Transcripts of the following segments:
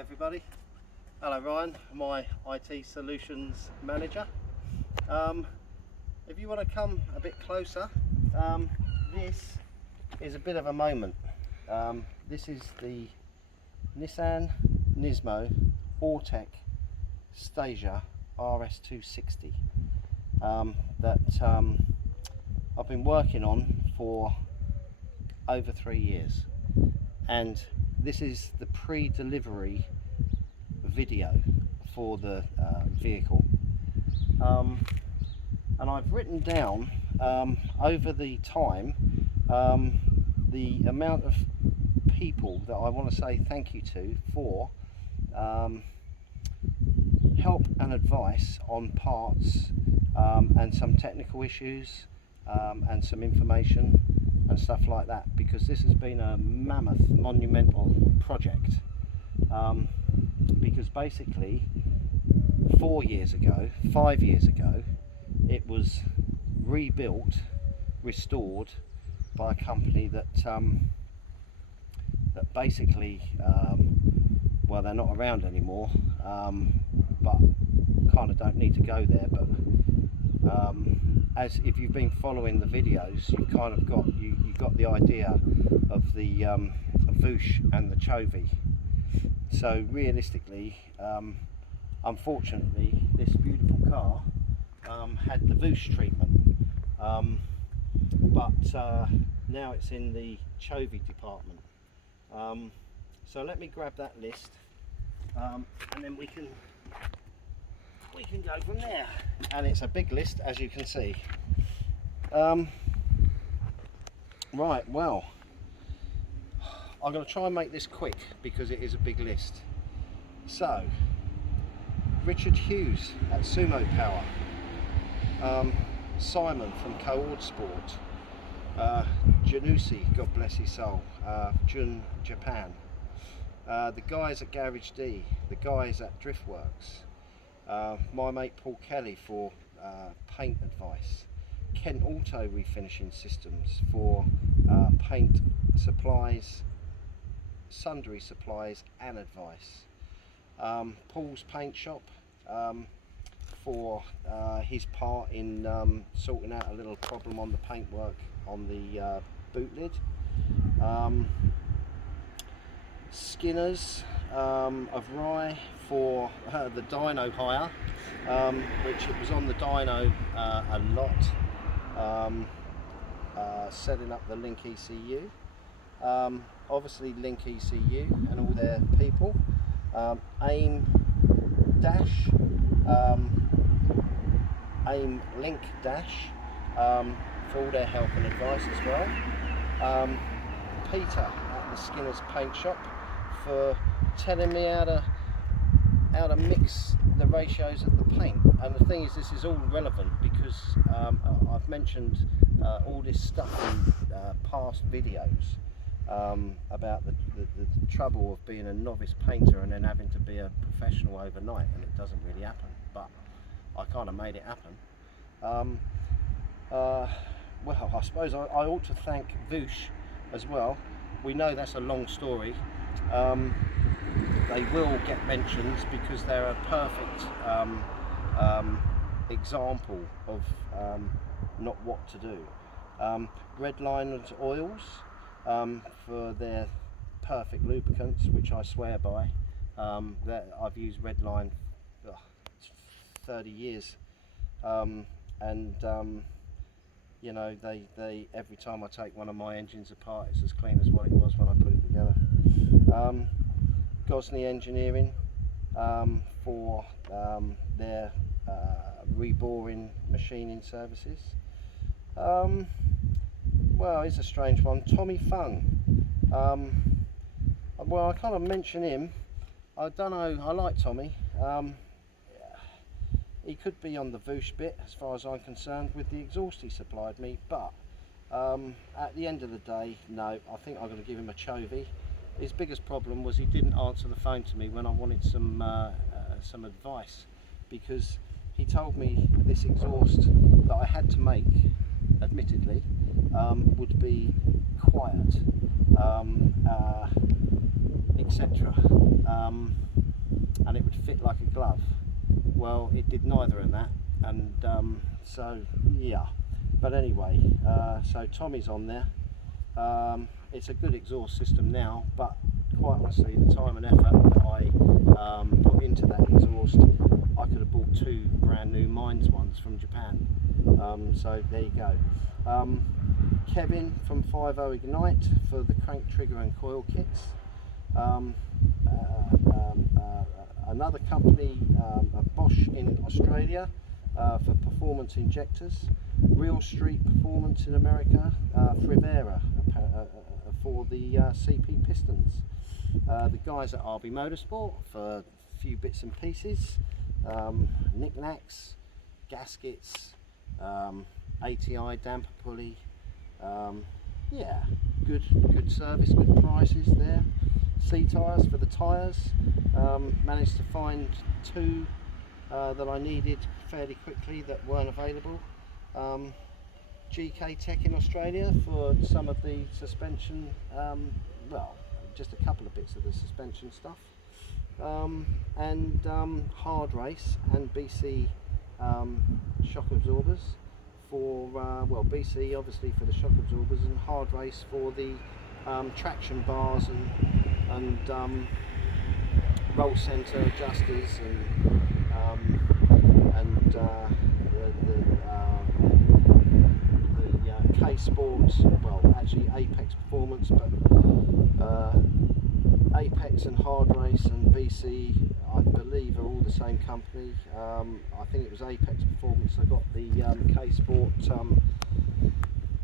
everybody. Hello Ryan, my IT Solutions Manager. If you want to come a bit closer, this is a bit of a moment. This is the Nissan Autech Stagea RS260 that I've been working on for over 3 years, and this is the pre-delivery video for the vehicle, and I've written down over the time the amount of people that I want to say thank you to for help and advice on parts and some technical issues and some information and stuff like that, because this has been a mammoth, monumental project. Because basically 5 years ago, it was rebuilt, restored by a company that basically, well, they're not around anymore, but kind of don't need to go there. But as if you've been following the videos, you've kind of got you got the idea of the Voosh and the Chovy. So realistically, unfortunately, this beautiful car had the Voosh treatment, but now it's in the Chovy department. So let me grab that list, and then we can go from there. And it's a big list, as you can see. Right, well, I'm going to try and make this quick because it is a big list. So, Richard Hughes at Sumo Power, Simon from Coord Sport, Janusi, God bless his soul, Jun, Japan, the guys at Garage D, the guys at Driftworks, my mate Paul Kelly for paint advice, Kent Auto Refinishing Systems for paint supplies, sundry supplies and advice, Paul's Paint Shop for his part in sorting out a little problem on the paintwork on the boot lid, Skinner's of Rye for the dyno hire, which it was on the dyno a lot, setting up the Link ECU, obviously Link ECU and all their people, AIM Link Dash for all their help and advice as well, Peter at the Skinner's Paint Shop for telling me how to mix the ratios of the paint. And the thing is, this is all relevant because I've mentioned all this stuff in past videos about the trouble of being a novice painter and then having to be a professional overnight, and it doesn't really happen, but I kind of made it happen. Well, I suppose I ought to thank Voosh as well. We know that's a long story. They will get mentions because they're a perfect example of not what to do. Redline Oils for their perfect lubricants, which I swear by. That I've used Redline for 30 years, and you know, they every time I take one of my engines apart, it's as clean as what it was when I put it together. Gosney Engineering for their reboring machining services. Well, it's a strange one. Tommy Fung. Well, I kind of mention him. I don't know. I like Tommy. He could be on the Voosh bit, as far as I'm concerned, with the exhaust he supplied me. But at the end of the day, no. I think I'm going to give him a Chovy. His biggest problem was he didn't answer the phone to me when I wanted some advice, because he told me this exhaust that I had to make, admittedly, would be quiet. It etc. And it would fit like a glove. Well, it did neither of that, and so yeah. But anyway, so Tommy's on there. It's a good exhaust system now, but quite honestly, the time and effort that I put into that exhaust, I could have bought 2 brand new Mines ones from Japan. So there you go. Kevin from 50 Ignite for the crank trigger and coil kits. Another company, Bosch in Australia, for performance injectors. Real Street Performance in America, Frivera for the CP pistons. The guys at RB Motorsport for a few bits and pieces, knickknacks, gaskets, ATI damper pulley. Yeah, good service, good prices there. C tyres for the tyres. Managed to find 2 that I needed fairly quickly that weren't available. GK Tech in Australia for some of the suspension, well, just a couple of bits of the suspension stuff, and Hard Race and BC shock absorbers for, well, BC obviously for the shock absorbers, and Hard Race for the traction bars and roll centre adjusters and the K-Sport, well actually Apex Performance, but Apex and Hard Race and BC I believe are all the same company. I think it was Apex Performance. I got the K-Sport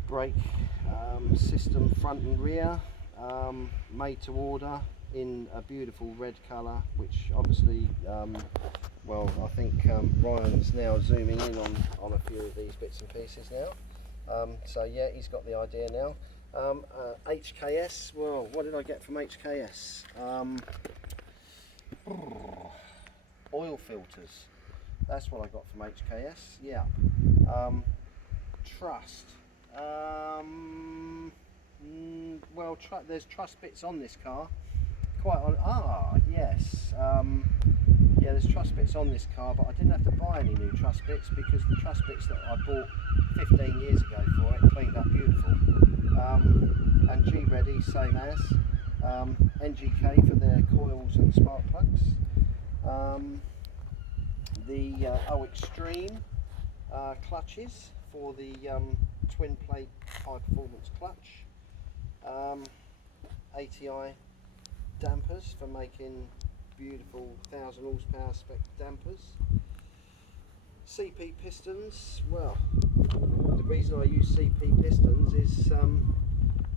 brake system front and rear, made to order in a beautiful red colour, which obviously, well, I think Ryan's now zooming in on a few of these bits and pieces now. So yeah, he's got the idea now. HKS, well, what did I get from HKS? Oil filters, that's what I got from HKS, yeah. Trust, well, there's truss bits on this car, yes, yeah, there's truss bits on this car, but I didn't have to buy any new truss bits because the truss bits that I bought 15 years ago for it cleaned up beautiful. And G-Ready, same as. NGK for their coils and spark plugs. The Extreme clutches for the twin plate high performance clutch. ATI dampers for making beautiful 1000 horsepower spec dampers. CP pistons, well, the reason I use CP pistons is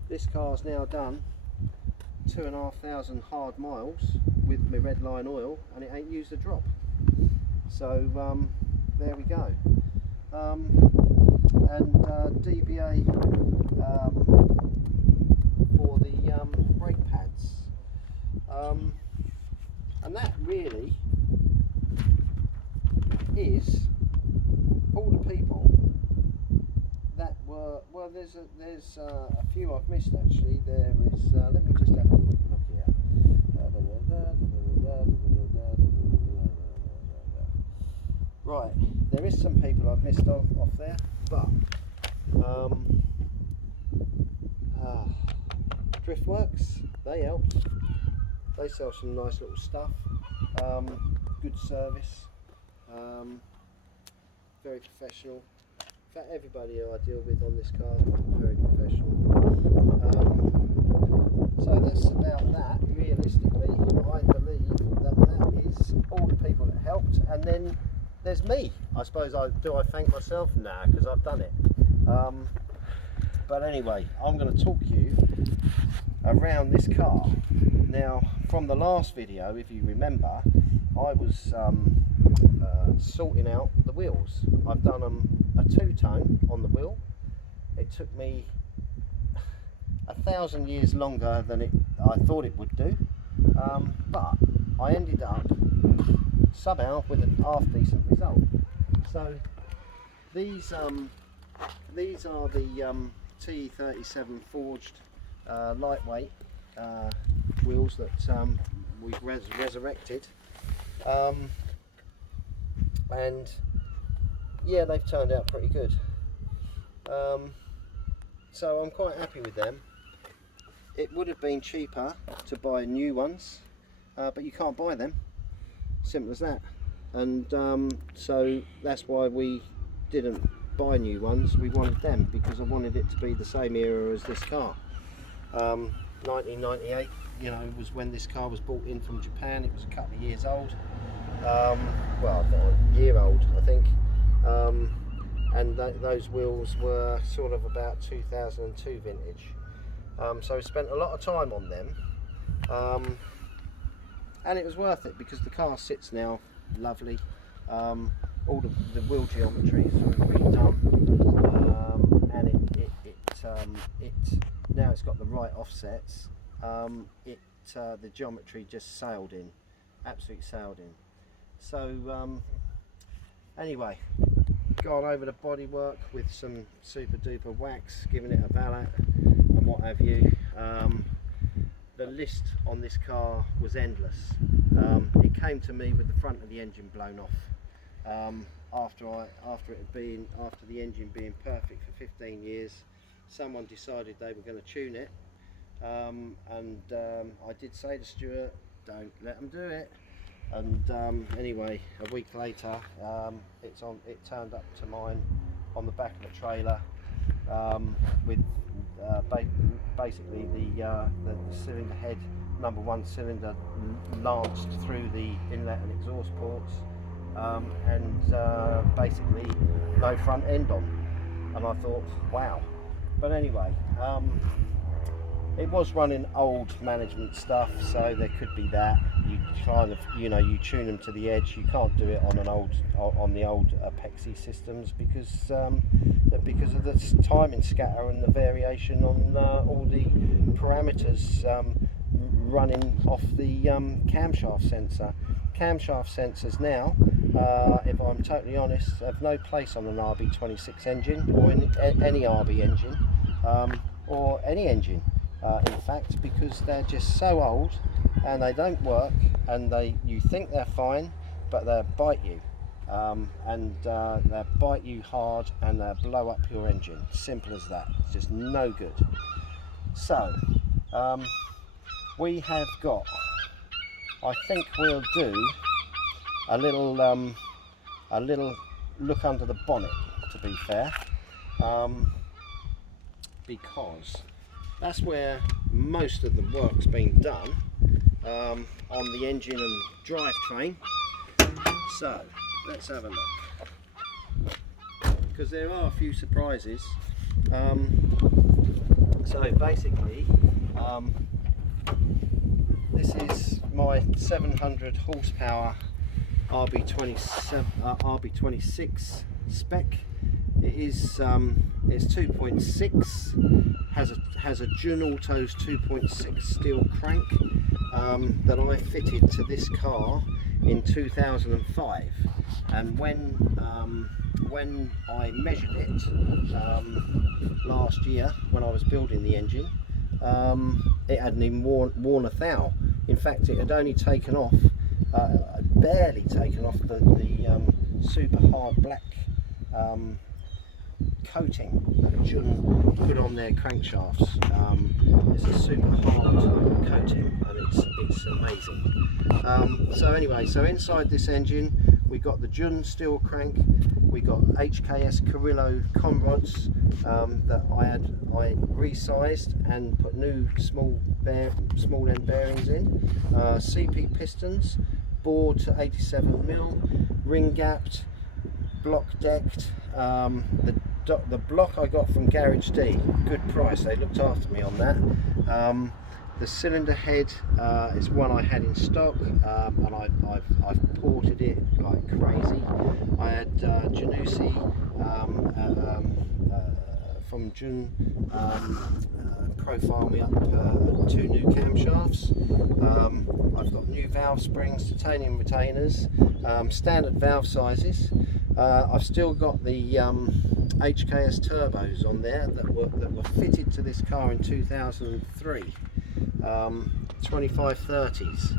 this car's now done 2,500 hard miles with my red line oil and it ain't used a drop. So there we go. And DBA for the brake pads. And that really is all the people that were, well, there's a few I've missed actually. There is, let me just have a quick look here. Right, there is some people I've missed off there, but Driftworks, they helped. They sell some nice little stuff. Good service. Very professional. In fact, everybody who I deal with on this car, very professional. So that's about that. Realistically, I believe that is all the people that helped, and then there's me. I suppose I thank myself? Nah, because I've done it. But anyway, I'm going to talk you around this car. Now, from the last video, if you remember, I was sorting out the wheels. I've done a two-tone on the wheel. It took me 1,000 years longer than I thought it would do, but I ended up somehow with a half-decent result. So these are the T37 forged lightweight wheels that we've resurrected, and yeah, they've turned out pretty good. So I'm quite happy with them. It would have been cheaper to buy new ones, but you can't buy them, simple as that. And so that's why we didn't buy new ones. We wanted them because I wanted it to be the same era as this car. 1998, you know, was when this car was brought in from Japan. It was a couple of years old, well, a year old I think, and those wheels were sort of about 2002 vintage. So we spent a lot of time on them, and it was worth it because the car sits now lovely. All the wheel geometry is sort of redone, and now it's got the right offsets. The geometry just sailed in, absolutely sailed in. So anyway, gone over the bodywork with some super duper wax, giving it a valet and what have you. The list on this car was endless. It came to me with the front of the engine blown off. After the engine being perfect for 15 years, someone decided they were going to tune it, and I did say to Stuart, don't let them do it. And anyway, a week later, it turned up to mine on the back of the trailer, with basically the cylinder head, number one cylinder, lanced through the inlet and exhaust ports, and basically no front end on. And I thought, wow. But anyway, it was running old management stuff, so there could be that. You kind of, you know, you tune them to the edge. You can't do it on the old Apexi systems because of the timing scatter and the variation on all the parameters running off the camshaft sensor. Camshaft sensors now, if I'm totally honest, have no place on an RB26 engine or in any RB engine, or any engine, in fact, because they're just so old and they don't work, and you think they're fine, but they'll bite you, and they'll bite you hard and they'll blow up your engine. Simple as that. It's just no good. So we have got, I think we'll do a little look under the bonnet, to be fair, because that's where most of the work's been done, on the engine and drivetrain. So let's have a look, because there are a few surprises. So basically, this is my 700 horsepower RB26 spec. It is it's 2.6, has a Jun Autos 2.6 steel crank that I fitted to this car in 2005, and when I measured it last year when I was building the engine, it hadn't even worn a thou. In fact, it had only taken off, barely taken off the super hard black coating that Jun put on their crankshafts. It's a super hard coating, and it's amazing. So anyway, so inside this engine we got the Jun steel crank, we got HKS Carrillo con rods that I resized and put new small end bearings in, CP pistons, bored to 87mm, ring gapped, block decked. The block I got from Garage D, good price, they looked after me on that. The cylinder head is one I had in stock, and I've ported it like crazy. I had Janussi from Jun profile me up 2 new camshafts. I've got new valve springs, titanium retainers, standard valve sizes. I've still got the HKS turbos on there that were fitted to this car in 2003. 2530s.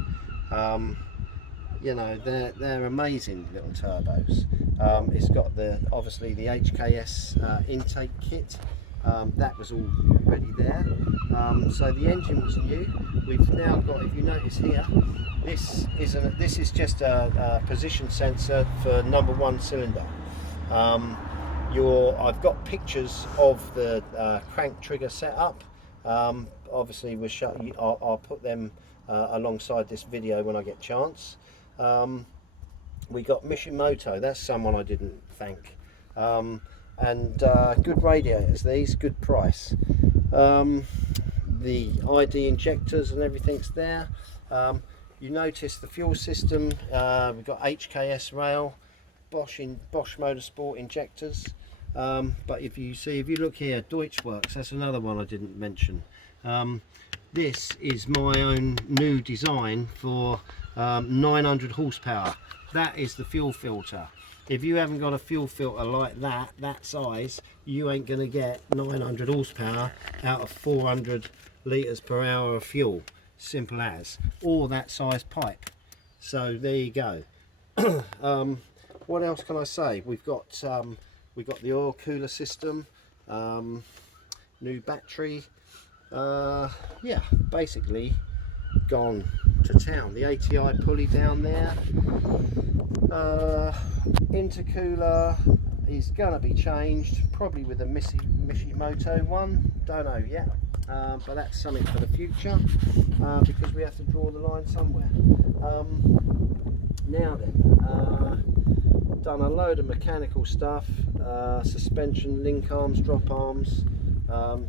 You know, they're amazing little turbos. It's got obviously the HKS intake kit. That was already there. So the engine was new. We've now got, if you notice here, this is just a position sensor for #1 cylinder. I've got pictures of the crank trigger setup. Obviously, I'll put them alongside this video when I get chance. We got Mishimoto, that's someone I didn't thank. And good radiators, these, good price. The ID injectors and everything's there. You notice the fuel system, we've got HKS rail, Bosch Motorsport injectors. But if you look here, Deutschwerks, that's another one I didn't mention. This is my own new design for 900 horsepower. That is the fuel filter. If you haven't got a fuel filter like that size, you ain't gonna get 900 horsepower out of 400 litres per hour of fuel. Simple as. Or that size pipe. So there you go. What else can I say? We've got the oil cooler system, new battery. Yeah, basically gone to town. The ATI pulley down there. Intercooler is gonna be changed, probably with a Mishimoto one. Don't know yet, but that's something for the future, because we have to draw the line somewhere. Now then, done a load of mechanical stuff, suspension, link arms, drop arms,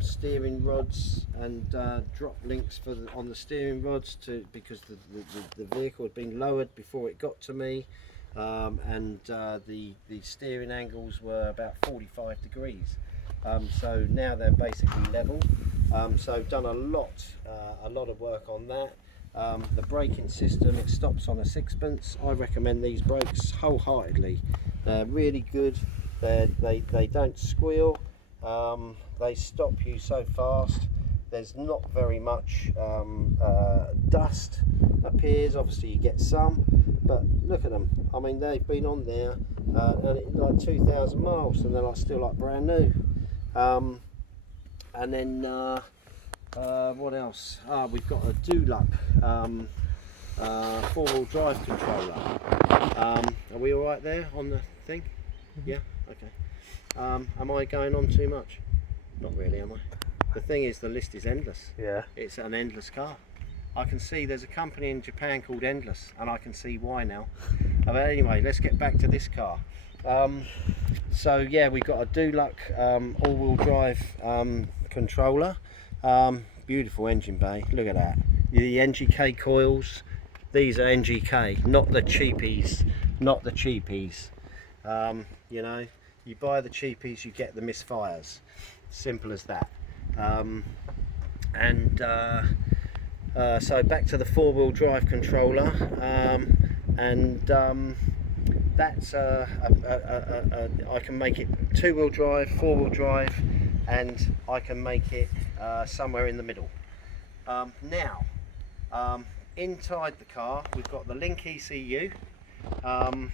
steering rods, and drop links on the steering rods because the vehicle had been lowered before it got to me, and the steering angles were about 45 degrees. So now they're basically level. So done a lot of work on that. The braking system, it stops on a 6-pence. I recommend these brakes wholeheartedly. They're really good. They don't squeal. They stop you so fast. There's not very much dust appears. Obviously you get some, but look at them. I mean, they've been on there and it's like 2,000 miles and they're still like brand new. And then what else? We've got a Duluck 4-wheel drive controller. Are we all right there on the thing? Yeah, okay. Am I going on too much? Not really, am I? The thing is, the list is endless. Yeah. It's an endless car. I can see there's a company in Japan called Endless, and I can see why now. But anyway, let's get back to this car. So yeah, we've got a Duluck all-wheel drive controller. Beautiful engine bay, look at that. The NGK coils, these are NGK, not the cheapies, not the cheapies. You know, you buy the cheapies, you get the misfires. Simple as that. So back to the 4-wheel drive controller, that's I can make it 2-wheel drive, 4-wheel drive, and I can make it somewhere in the middle. Now, inside the car, we've got the Link ECU. I'll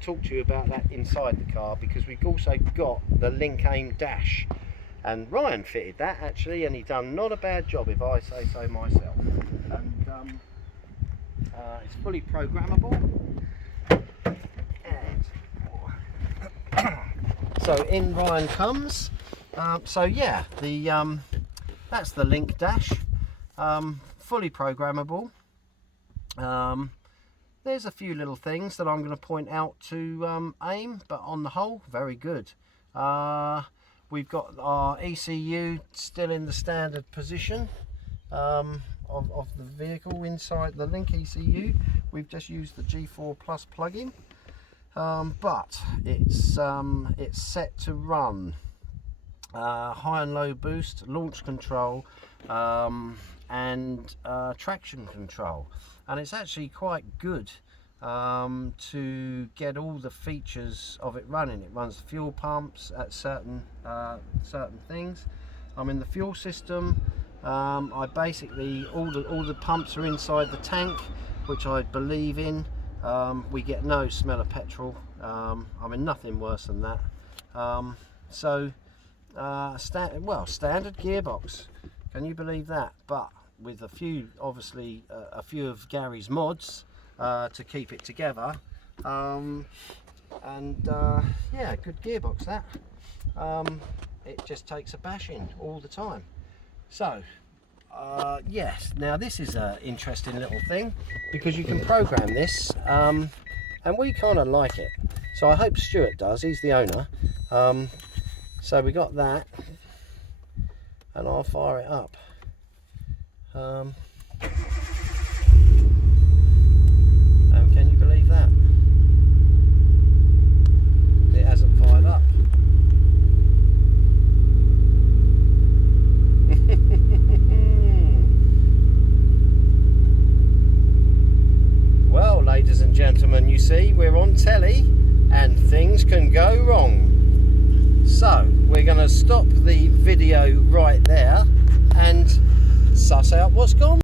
talk to you about that inside the car, because we've also got the Link Aim dash, and Ryan fitted that actually, and he done not a bad job, if I say so myself. And it's fully programmable. And so in Ryan comes. So yeah, that's the Link dash, fully programmable. There's a few little things that I'm going to point out to AIM, but on the whole, very good. We've got our ECU still in the standard position of the vehicle inside the Link ECU. We've just used the G4 Plus plug-in, but it's set to run high and low boost, launch control, and traction control. And it's actually quite good to get all the features of it running. It runs the fuel pumps at certain things. I mean, the fuel system, I basically, all the pumps are inside the tank, which I believe in. We get no smell of petrol. I mean, nothing worse than that. Standard gearbox. Can you believe that? But with a few, obviously, a few of Gary's mods to keep it together. Yeah, good gearbox that. It just takes a bashing all the time. So yes, now this is an interesting little thing, because you can program this, and we kind of like it. So I hope Stuart does, he's the owner. So we got that, and I'll fire it up. And can you believe that? It hasn't fired up. Well, ladies and gentlemen, you see, we're on telly and things can go wrong. So we're going to stop the video right there and suss out what's gone